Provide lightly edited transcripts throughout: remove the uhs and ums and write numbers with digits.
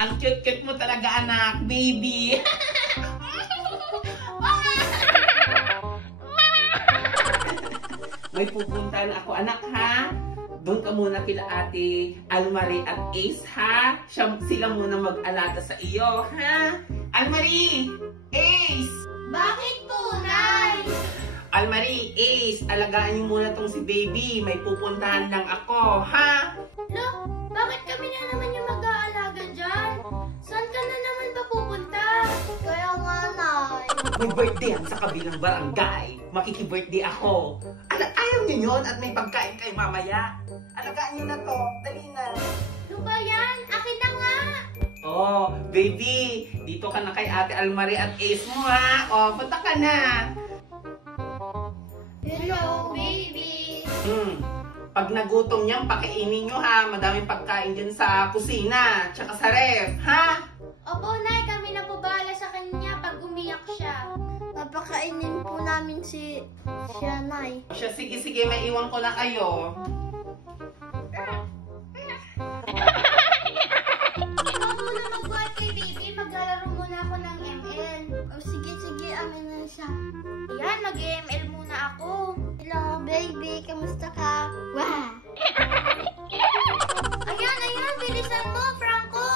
Ang cute-cute mo talaga, anak, baby. May pupuntahan ako, anak, ha? Doon ka muna kila ate Almarie at Ace, ha? Sila muna mag-alaga sa iyo, ha? Almarie! Ace! Bakit po, Nay? Almarie, Ace, alagaan niyo muna tong si baby. May pupuntahan lang ako, ha? Lo, bakit kami na naman yung mag-aalaga dyan? Saan ka na naman ba pupunta? Kaya nga, Nay. May birthday yan sa kabilang barangay. Makiki-birthday ako. Ayaw niyo yun at may pagkain kayo mamaya. Alagaan niyo na to. Dali na. Ano ba yan? Akin na nga. Oh, baby. Dito ka na kay ate Almarie at Ace mo, ha? Oh, punta ka na. Hello, baby. Pag nagutom niyan, pakainin nyo, ha? Madaming pagkain dyan sa kusina. Tsaka sa ref, ha? Opo, Nay. Kami na po bahala sa kanya pag umiyak siya. Papakainin po namin siya, Nay. O siya, sige, may iwan ko na kayo. Ikaw muna magbuhat kay baby. Maglalaro muna ako ng ML. Oh, sige, amin na siya. Yan, mag-ML muna ako. Hello, baby. Kamusta ka? Wow! Ayan, bilisan mo, Franco!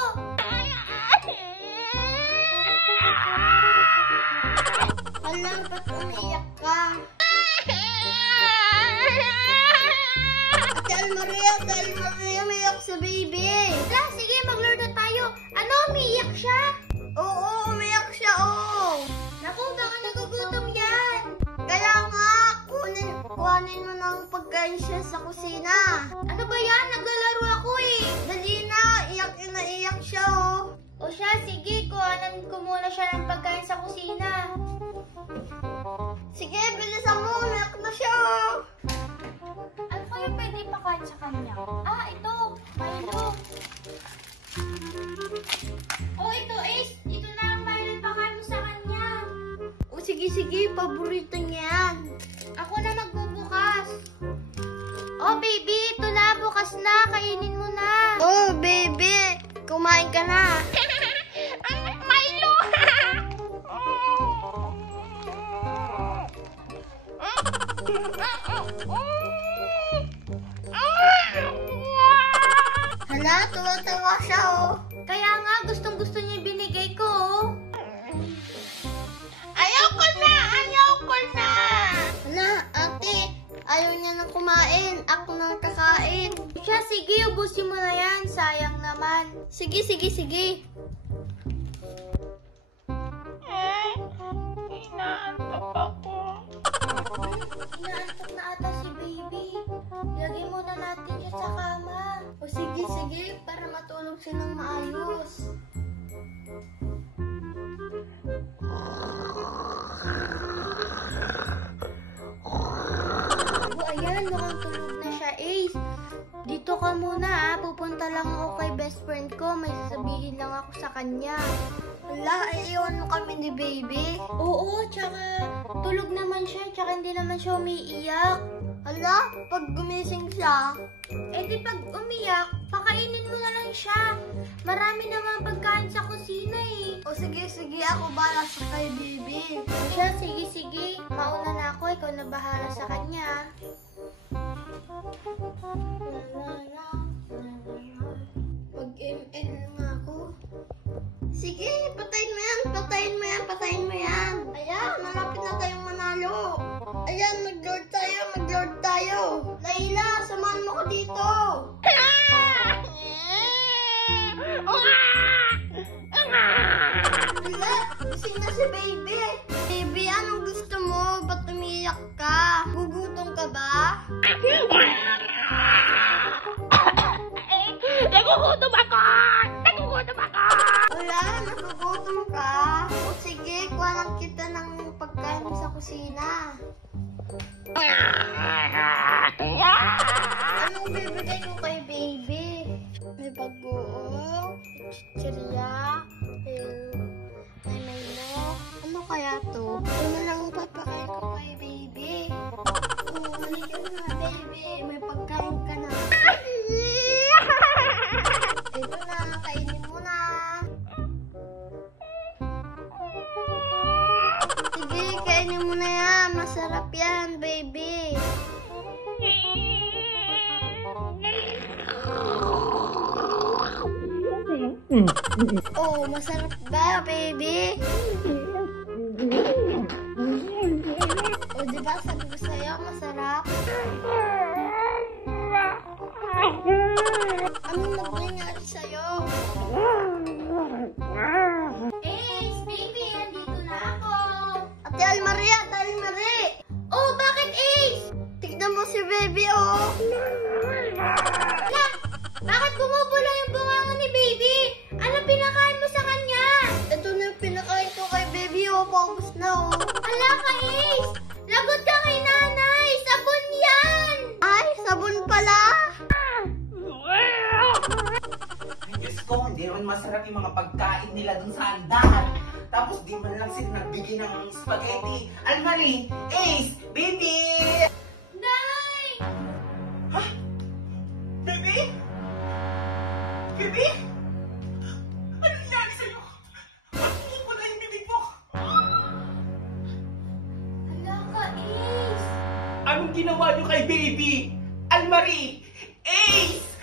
Alam, ba't umiyak ka? Ate Almarie, umiyak sa baby. Sige, maglaro na tayo. Ano, umiyak siya? Oo, umiyak siya, oo. Naku, baka nagugutom yan. Kaya nga, kuhanin mo ng pagkain siya sa kusina. Ano ba yan? Naglalaro ako eh. Dali na, iyak siya, oh. O siya, sige, kuhanan ko muna siya ng pagkain sa kusina. Sige, bilisan mo, umiyak na siya. Ano kayo pwede pakain sa kanya? Ito, Milo. Ito, Ace. Ito na ang Milo pakain mo sa kanya. Sige, paborito niya yan. Ako na magbubukas. Baby, ito na, bukas na. Kainin mo na. Baby, kumain ka na. Milo! Hala, tuwa-tawa siya, oh. Kaya nga, gustong-gusto niya yung binigay ko, oh. Ayoko na! Hala, ate, ayaw niya na kumain. Ako nang kakain. Siya, sige, ubusin mo na yan. Sayang naman. Sige. Inaantok ako. Inaantok na ata si baby. Lagay muna natin siya sa kama. O sige, para matulog silang maayos. Ayan, mukhang tulog na siya, Ace. Dito ka muna, ha. Pupunta lang ako kay best friend ko. May sasabihin lang ako sa kanya. Wala, iiwan mo kami ni baby. Oo, tsaka tulog naman siya, tsaka hindi naman siya umiiyak. Hala, pag gumising siya, di pag umiyak, pakainin mo na lang siya. Marami naman pagkain sa kusina eh. O sige, ako bahala sa kay baby. O siya, sige. Mauna na ako, ikaw na bahala sa kanya. Pag-ML nga ako. Sige, patayin mo yan. Ayan, malapit na tayong manalo. Ayan, mag-lord tayo. Layla, samahan mo ko dito. Wala, gising na si baby. Baby, anong gusto mo? Ba't umiyak ka? Gugutom ka ba? Nagugutom ako! Wala, nagugutom ka. O sige, kuha lang kita ng pagkain sa kusina. Anong bibigay ko kay baby? May bagoong, chichirya, may Milo. Ano kaya to? Ano lang papakain ko kay baby? Halika na, baby. May pagkain ka na. Ito na, kainin mo na. yan, baby. Oh, masarap ba, baby? O, diba sabi ko sa'yo, masarap? Ano nag-bring sa'yo? Ace, baby, andito na ako. Ate Almaria, Ate Almari. Oh, bakit Ace? Tignan mo si baby, oh. Bakit bumubula yung bunganga ni baby? Ano pinakain mo sa kanya? Ito na yung pinakain ko kay baby, oh. Paubos na, oh. Ala ka, Ace. Lagot ka kay nanay. Sabon yan. Ay, sabon pala. Diyos ko, hindi naman masarap yung mga pagkain nila dun sa handahan. Tapos di man lang sila nagbigay ng spaghetti. Almarie, Ace, baby! Nay! Ha? Baby? Baby? Ano nangyari sa'yo? Bakit mo na yung bibig mo? Ala ka, Ace. Anong ginawa niyo kay baby? Almarie, Ace!